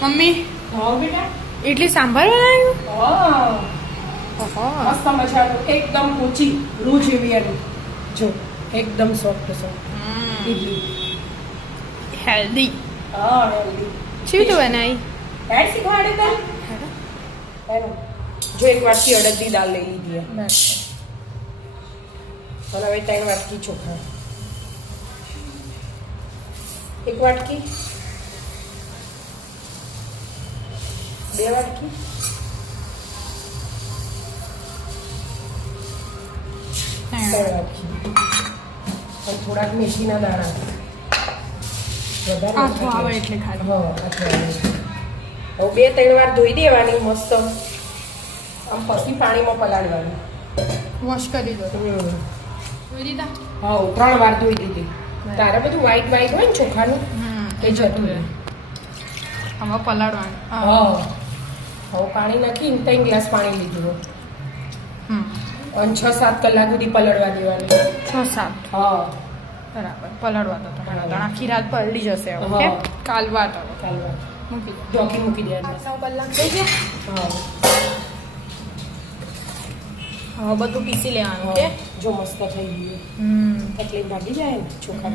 Mummy હા બેટા ઇડલી સાંભાર બનાવ્યું? હા ઓહો મસ્ત મજાનું એકદમ ઊંચી રૂ જેવી એનું જો એકદમ સોફ્ટ ઇડલી હેલ્ધી. હા હેલ્ધી શું તું બનાવી? એડ શીખવાડે તને એનું જો એક વાટકી અડદની દાળ લઈ લીધી અને હવે 3 વાટકી ચોખા એક વાટકી 2 વાટકી 3 વાટકી અને થોડાક મેથીના દાણા વધારે આથો આવે એટલે ખાલી. હા આથો આવે. હવે 2-3 વાર ધોઈ દેવાની મસ્ત આમ પછી પાણીમાં પલાળવાની. વોશ કરી દો. હમ ધોઈ દીધા? હા 3 વાર ધોઈ દીધી. તારે બધું વ્હાઈટ વ્હાઈટ હોય ને ચોખાનું એ જતું રહે. હવે પલાળવાનું. હા હવે પાણી નાખીને 3 ગ્લાસ પાણી લીધું અને 6-7 કલાક સુધી પલળવા દેવાની. 6-7 હા બરાબર. પલાળવા દો તમારા દાણા. આખી રાત પલળી જશે હવે. હા. ઓકે કાલવા દો. ચાલવા મૂકી દો. ઢોકી મૂકી દેવાની. 8-9 કલાક થઈ ગયા. હા હવે બધું પીસી લેવાનું. હા. ઓકે જો મસ્ત થઈ ગયું એટલે ભાગી જાય ને ચોખા.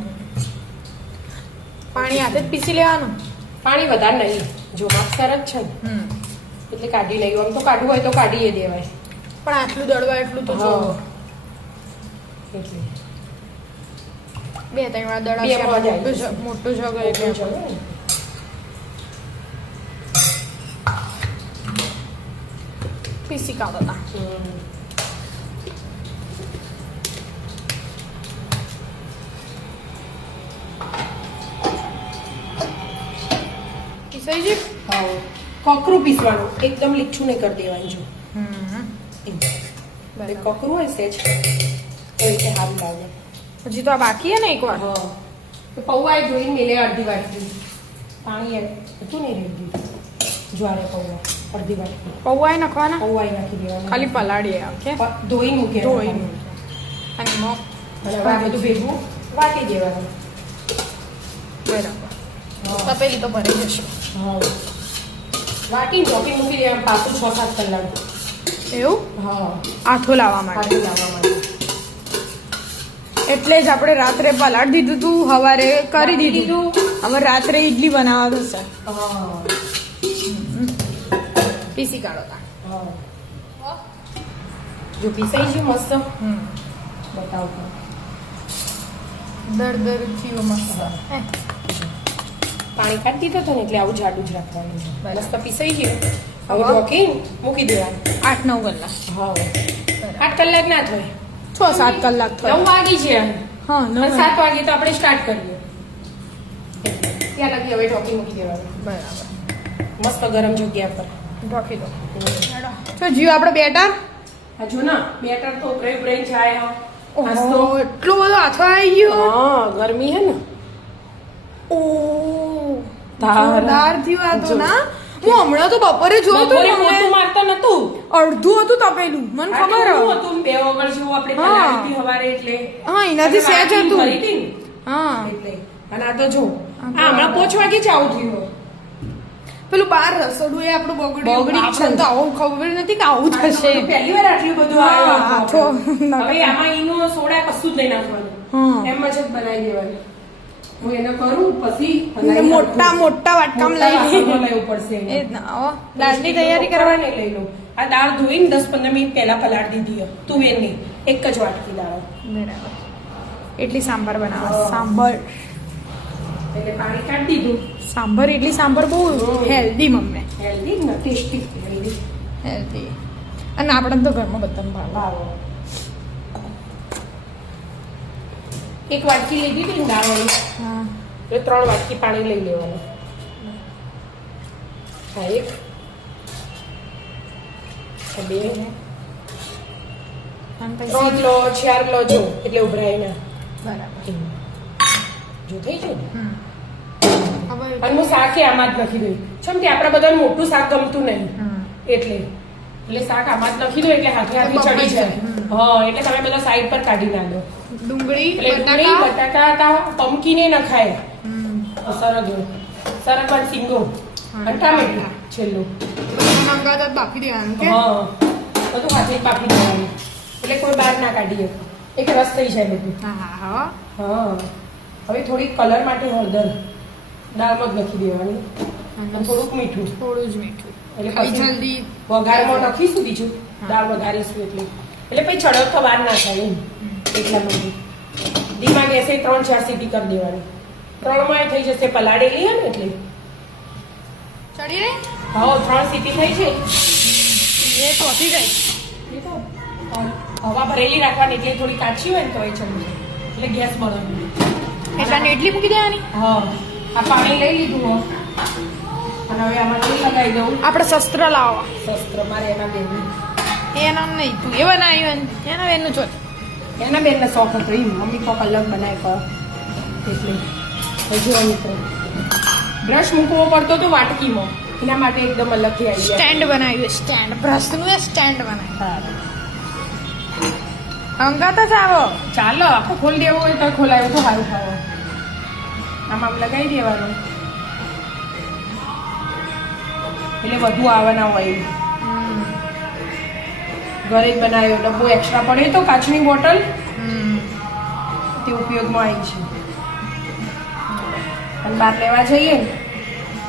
પાણી હાથે જ પીસી લેવાનું. પાણી વધારે નહીં જો માપસર જ છે ને એટલે કાઢી લઈએ. આમ તો કાઢવું હોય તો કાઢીએ દેવાય પણ આટલું દળવા એટલું તો જો હા. એટલે 2-3 વાર બે દળાશે. માં જાય. મોટું જગ એટલે ચલો ને. પીસી કાઢો તા. પીસાઈ ગયું? હા કોકરું પીસવાનું એકદમ લીચું નહીં કરી દેવાનું જો એટલે કોકરું હોય છે જ એ રીતે સારું લાગે. હજી તો આ બાકી હે ને એક વાર. હા તો પૌવા એ ધોઈને મેલે અડધી વાટકી પાણી હતું નહીં રહી ગયું જ્વારે પૌવા અડધી વાટકી પૌવા નાખવાના? પૌવા નાખી દેવાના ખાલી પલાળીએ. ઓકે ધોઈને મૂકી ધોઈને. અને એમાં અને હવે આ બધું ભેગું વાટી દેવાનું. બરાબર. હા તપેલી તો ભરી જશે. હા વાટીને ચોપી મૂકી દેવાનું પાછું 6-7 કલાક. એવું? હા આથો લાવવા માટે. પાછી લાવવા માટે. એટલે જ આપણે રાત્રે પલાળી દીધું તું, સવારે કરી દીધું. હવે રાત્રે ઈડલી બનાવવા થશે. હા પીસી કાઢો તા. હા જો પીસાઈ ગયું મસ્ત બતાવ તો. દર થયો મસ્ત. હે. પાણી કાઢી દીધો હતો ને એટલે આવું જાડું જ રાખવાનું. બરાબર. મસ્ત પીસાઈ ગયું. હવે હવે? ઢોકીને મૂકી દેવાનું. 8-9 કલાક. હા 8 કલાક ના થાય. 6-7 કલાક 9 થયો. વાગી છે હા અને 9. 7 વાગે તો આપણે સ્ટાર્ટ કરીએ. ત્યાં લગી હવે ઢોકી મૂકી દેવાનું બરાબર. મસ્ત ગરમ જગ્યા પર. ઢોકી દો. તો જીવ આપણે બેટર. આ જો ના બેટર તો ઉભરાઈ ઉભરાઈ જાય. ઓહો એટલો બધો હાથો આવી ગયો. હા ગરમી હે ને. ઓહ તારા. જોરદાર થયું આ તો ના. હું હમણાં તો બપોરે જોયું બપોરે હતું મોટું ને, મારતા નતું. અડધું હતું તપેલું. મને ખબર આટલું હતી. હતું 2 વગર જેવું આપણે હા. પલાળી હતી હવારે એટલે. હા એનાથી સહેજ વાટીને હતું. ભરી હતી ને. હા એટલે અને આ તો જો આ તો આ હમણાં 5 વાગે જ આવું થયું. પેલું બાર રસોડું એ આપણું બગડ્યું. બગડી જ છે. આપણને તો આવું ખબર નથી કે આવું થશે. પહેલી વાર આટલું બધું હા, આવ્યું તો હતું. નકર. હવે આમાં ઈનો સોડા કશું જ નહીં નાખવાનું. હા. એમ જ બનાવી દેવાનું. હું એને કરું પછી ને મોટા મોટા વાટકામ લઈ વાટકામાં લેવું પડશે એને. એ જ ના હો. દાળની તૈયારી કરવાની. લઈ લઉં. આ દાળ ધોઈને 10-15 મિનિટ પહેલા પલાળી દીધી તુવેરની એક જ વાટકી દાળ. બરાબર. ઇડલી સાંભાર બનાવવા. હા. સાંભાર એટલે પાણી કાઢી દીધું. સાંભાર ઇડલી સાંભાર બહુ હમ. Healthy mummy. હેલ્ધી ને ટેસ્ટી હેલ્ધી. હેલ્ધી. અને આપણે તો ઘરમાં બધાને ભાવે. ભાવો. એક વાટકી લીધી હતી ને દાળની હા એટલે 3 વાટકી પાણી લઈ લેવાનું. હા 1 2 અને પછી 3 લો 4 લો જો એટલે ઉભરાય ના. બરાબર. જો થઈ ગયું ને? હમ. હવે અને હું શાકે આમાં જ નાખી દઉં. ચમ કે આપણા બધાને મોટું શાક ગમતું નહીં હમ. એટલે શાક આમાં જ નાખી દો એટલે હાથે હાથે તો ચડી જાય. હમ. હા એટલે તમે બધા સાઈડ પર કાઢી ના દો. ડુંગળી એટલે ડુંગળી બટાકા બટાકા પમ્પકીન એ નખાય. હમ. સરગવો સરગવા સિંગો અને ટામેટું છેલ્લું. મંગાતા જ બાફી દેવાનું કે હા બધું હાથે જ બાફી દેવાનું એટલે કોઈ બહાર ના કાઢીએ એક રસ થઈ જાય બધું. હા હા હા હવે થોડીક કલર માટે હળદર દાળમાં જ નાખી દેવાની અને થોડુંક મીઠું થોડું જ મીઠું એટલે પછી પછી જલ્દી વઘારમાં નાખીશું બીજું દાળ વઘારીશું એટલે પછી ચડક તો બહાર ના થાય એમ એટલા માટે ધીમા ગેસે 3-4 સીટી કરી દેવાની 3માં થઈ જશે પલાળેલી હે ને એટલે ચડી રહી હા 3 સીટી થઈ છે એ પહોંચી ગઈ એ તો હવા ભરેલી રાખવાની એટલે થોડી કાચી હોય ને તો એ ચડી જાય એટલે ગેસ બનાવવાની એટલે એટલી મૂકી દેવાની હા આ પાણી લઈ લીધું હો અને હવે આમાં તેલ લગાવી દઉં આપણે શસ્ત્ર લાવવા શસ્ત્ર મારે એના બેનની એનો નહીં તું એ બનાવ્યું એનો એનું ચોથ એના બેનને શોખ હતો એ મમ્મી કોક અલગ બનાવે કહો એટલે હજુ મિત્રો બ્રશ મૂકવો પડતો તો વાટકીમાં એના માટે એકદમ અલગથી આવી જાય સ્ટેન્ડ બનાવ્યું સ્ટેન્ડ બ્રશનું એ સ્ટેન્ડ બનાવ્યું અંગાત જ આવો ચાલો આખું ખોલી દેવું હોય તો ખોલાયું તો સારું ખાવા આમ લગાવી દેવાનું એટલે વધુ આવવાના હોય ઘરે જ બનાવ્યો ડબ્બો એક્સ્ટ્રા પડે તો કાચની બોટલ તે ઉપયોગમાં આવી છે અને બહાર લેવા જઈએ ને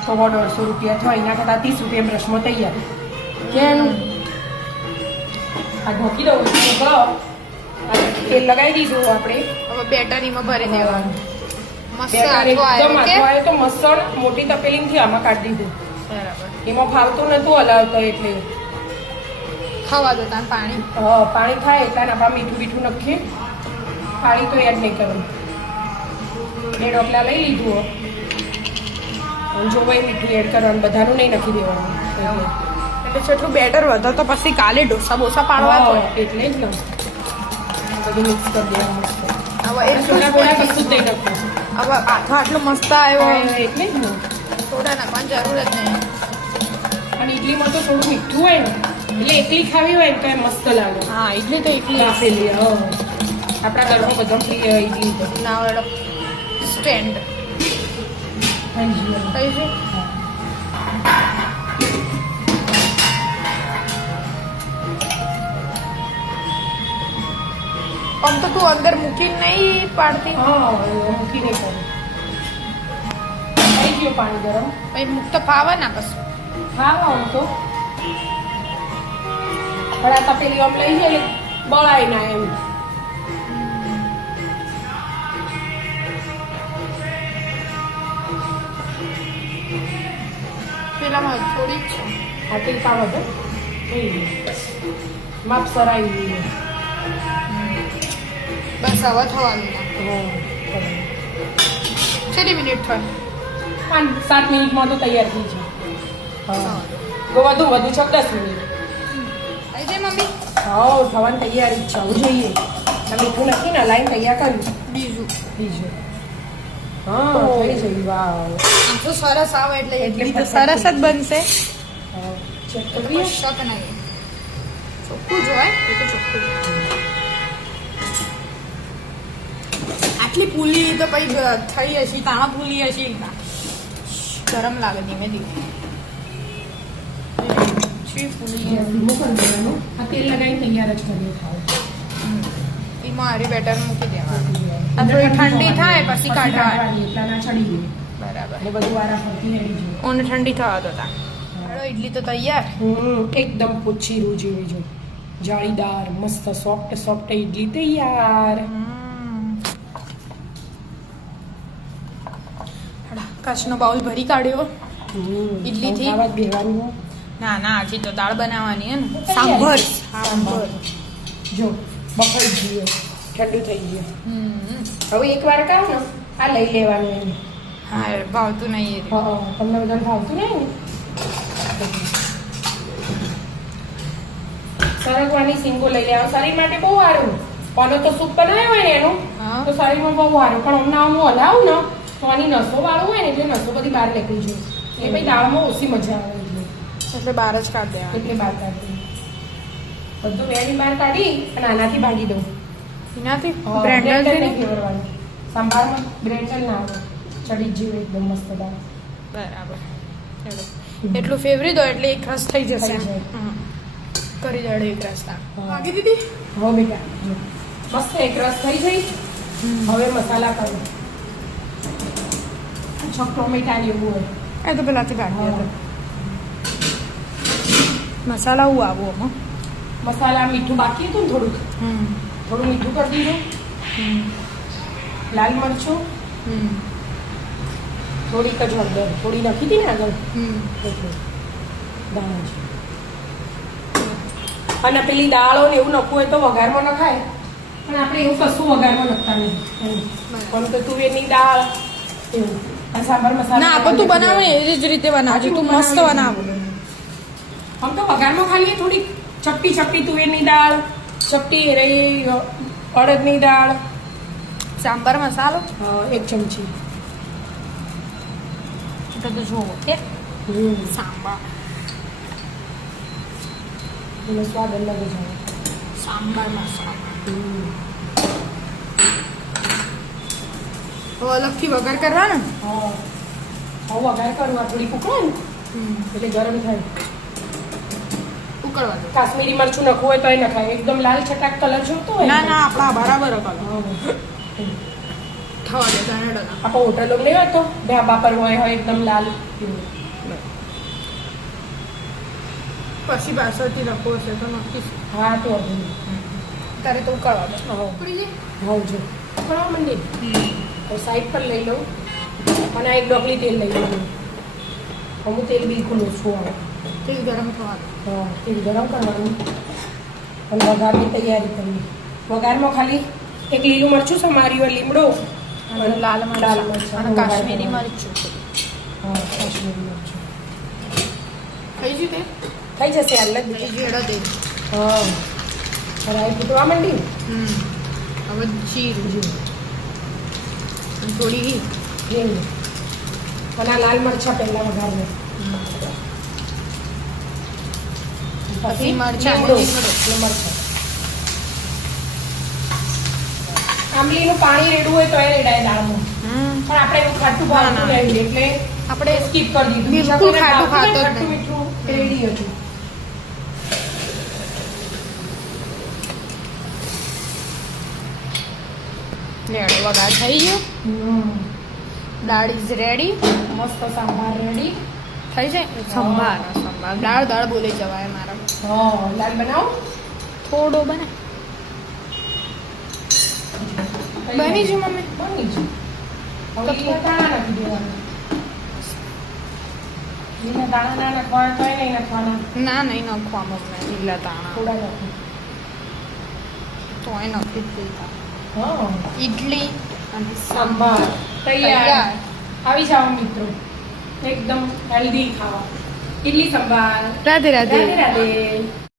તો 150 રૂપિયા થાય એના કરતાં 30 રૂપિયા બ્રશમાં તૈયાર કેમ આ ઢોકી દઉં તેલ લગાવી દીધું આપણે હવે બેટરીમાં ભરી દેવાનું મસ્ત બેટર આખો એકદમ આવ્યો કે આખો આવ્યો તો મસળ મોટી તપેલીથી આમાં કાઢી દીધું બરાબર એમાં ફાવતું નતું હલાવતા એટલે ખાવા દો તાર પાણી પાણી થાય એટલે આપણે મીઠું બીઠું નાખીએ પાણી તો એડ નહીં કરવું 2 ડોકલા લઈ લીધું અને જો ભાઈ મીઠું એડ કરવાનું બધાનું નહીં નાખી દેવાનું એટલે જેટલું બેટર વધે તો પછી કાલે ઢોસા બોસા પાડવા તો એટલે જ ને બધું મિક્સ કરી દેવાનું મસ્ત હવે એ સોડા બોડા કશું જ નહીં નાખવું હવે આથો આટલો મસ્ત આવ્યો એટલે જ ને સોડા નાખવાની જરૂર જ નહીં અને ઇડલીમાં તો થોડું મીઠું હોય ને એટલે એકલી ખાવી હોય ને તો એ મસ્ત લાગે હા ઇડલી તો એકલી બાફેલી આપણા ઘરમાં બધા પ્રિય ઇડલી તો ના વાળો સ્ટેન્ડ હાજી કઈ છે આમ તો તું અંદર મૂકીને નહીં પાડતી હા મૂકી નહીં પડે થઈ ગયું પાણી ગરમ પછી મૂક તો ફાવે ના કશું ખાવા આમ તો પણ આ તપેલી આમ લઈ જાય બળાય ના એમ પેલામાં થોડી જ છે આ તેલ પાવા દો માપ સરાઈ ગયું બસ હવે થવાનું કેટલી મિનિટ થાય 5-7 મિનિટમાં તો તૈયાર થઈ જાય વધુ 6-10 મિનિટ આવી જાય મમ્મી હા થવાની તૈયારી છે આવું જોઈએ મીઠું નાખીને લાઈન તૈયાર કર્યું બીજું હા થઈ જઈ વાવ આમ તો સરસ આવે એટલે એટલે એટલી તો સરસ જ બનશે ચેક કરીએ શક નહીં ચોખ્ખું જ હોય એ તો ચોખ્ખું જ. આટલી પૂલી તો પછી થઈ હશે તાણા પૂલી હશે ગરમ લાગે ધીમે ધીમે છી પૂલી ધીમું કરી દેવાનું આ તેલ લગાવીને તૈયાર જ કરીએ ખાવ એમાં હારી બેટર મૂકી દેવાનું આ થોડી ઠંડી થાય પછી કાઢવાની એટલા ના ચડી ગઈ બરાબર એટલે બધું વારા ફરતી રહી જાય ઓને ઠંડી થવા દો તા હાલો ઇડલી તો તૈયાર એકદમ પોચી રૂ જેવી જો જાળીદાર મસ્ત સોફ્ટ સોફ્ટ ઇડલી તૈયાર કાચનો બાઉલ ભરી કાઢ્યો ઇડલીથી? ખાવા જ બેહવાનું ના ના હજી તો દાળ બનાવવાની હે ને સાંભર સાંભર જો બફાઈ ગયું ઠંડુ થઈ ગયું હવે એકવાર ખાવ ને આ લઈ લેવાનું એમ હા ભાવતું નહીં એ હા તમને બધાને ભાવતું નહીં ને સરગવાની સિંગો લઈ લેવા શરીર માટે બહુ સારું કોનો તો સૂપ બનાવ્યો હોય ને એનું હા. તો શરીરમાં બહુ સારું પણ હમણાં હું હલાવું ને તો આની નસો વાળું હોય ને એટલે નસો બધી બહાર નીકળી જાય એ પછી દાળમાં ઓછી મજા આવે એટલે બાર જ કાઢ દેવાનું એટલે બહાર કાઢી બધું વેણી બહાર કાઢી અને આનાથી ભાગી દઉં એનાથી બ્રેન્ડર બ્રેન્ડર નહીં ફેરવવાનું સંભારમાં બ્રેન્ડર ના આવે ચડી જ જેવું એકદમ મસ્ત દાળ બરાબર ચલો એટલું ફેવરેટ હોય એટલે એક રસ થઈ જશે થઈ જાય. હમ. કરી દેડે એક રસ હા. બાકી દીદી હો બેટા જો. મસ્ત એક રસ થઈ ગઈ. હવે મસાલા કરો. છ ટોમેટા લેવું હોય. એ તો પેલાથી કાઢી હતા મસાલા હું આવું આમાં મસાલા મીઠું બાકી હતું ને થોડુંક થોડું મીઠું કરી દીધું. લાલ મરચું થોડીક જ હળદર થોડી નાખી હતી ને આગળ એટલે દાણા છે. અને પેલી દાળો ને એવું નખવું હોય તો વઘારમાં નખાય પણ આપણે એવું કશું વઘારમાં નખતા નહીં પણ તો તુવેરની દાળ એવું આ સાંભાર મસાલા ના આપણે તું બનાવે ને એ જ રીતે બનાવજે તું મસ્ત બનાવું આમ તો વઘારમાં ખાલી થોડી ચપટી ચપટી તુવેરની દાળ ચપટી રહી અડદની દાળ સાંભાર મસાલો એક ચમચી તો જોવો એ સાંભાર એનો સ્વાદ અલગ જ આવે. સાંભાર મસાલો તો અલગથી વઘાર કરવાનો હા હવે વઘાર કરવા થોડી ઉકળે ને એટલે ગરમ થાય. ઉકળવા દો કાશ્મીરી મરચું નખવું હોય તો એ નખાય એકદમ લાલ છટાક કલર જોતો હોય ના ના આપણા બરાબર કલર હા. થવા દે ધાનેડા આપણે હોટલો નહીં હોય તો ઢાબા પર હોય એકદમ લાલ એવું. પછી પાછળથી લખવો હશે તો નક્કી હા તો વાંધો નહીં. તારે તો ઉકળવા દે હા ઉકળી જાય હા જો ઉકળવા માંડી તો સાઈડ પર લઈ લઉં અને આ એક ડોકલી તેલ લઈ લઉં. અમુક તેલ બિલકુલ ઓછું આવે. તેલ ગરમ થવા દે હા તેલ ગરમ કરવાનું અને વઘારની તૈયારી કરવી. વઘારમાં ખાલી એક લીલું મરચું સમાર્યું હોય લીમડો અને લાલ મરચાં મરચાં અને કાશ્મીરી મરચું હા કાશ્મીરી મરચું થઈ ગયું તે થઈ જશે અલગ બીજી એડા દે હા રાઈ ફૂટવા માંડી હવે જીરું અને થોડી ઘી એવું અને આ લાલ મરચાં પહેલાં વઘારને પછી મરચાં લીમડો અને લીમડો. અને મરચાં. આંબલીનું પાણી રેડવું હોય તો એ રેડાય દાળમાં પણ આપણે એવું ખાટું ના, ભાવતું ના. નહીં એટલે આપણે સ્કીપ કરી દીધું. બિલકુલ બીજા કોઈને ખાટું ભાવતું ખાતો જ હોય, ખાટું નહીં. મીઠું રેડી હતું. લેડો વઘાર થઈ ગયો દાળ ઇઝ રેડી મસ્ત સાંભાર રેડી. થઈ જાય સંભાર સંભાર દાળ દાળ બોલી જવાય મારા હા લાલ બનાવો. થોડો બને બની છે મમ્મી બની છે. હવે લીલા દાણા નાખી દેવાના. લીલા દાણા ના નાખવાના તો નહીં નાખવાના. ના નહીં નાખવા મમ્મી લીલા દાણા થોડા નાખો. તો એ નાખી જ દીધા હા ઇડલી અને સાંભાર તૈયાર. તૈયાર. આવી જાઓ મિત્રો એકદમ હેલ્ધી ખાવા. ઇડલી સંભાર. રાધે રાધે રાધે રાધે.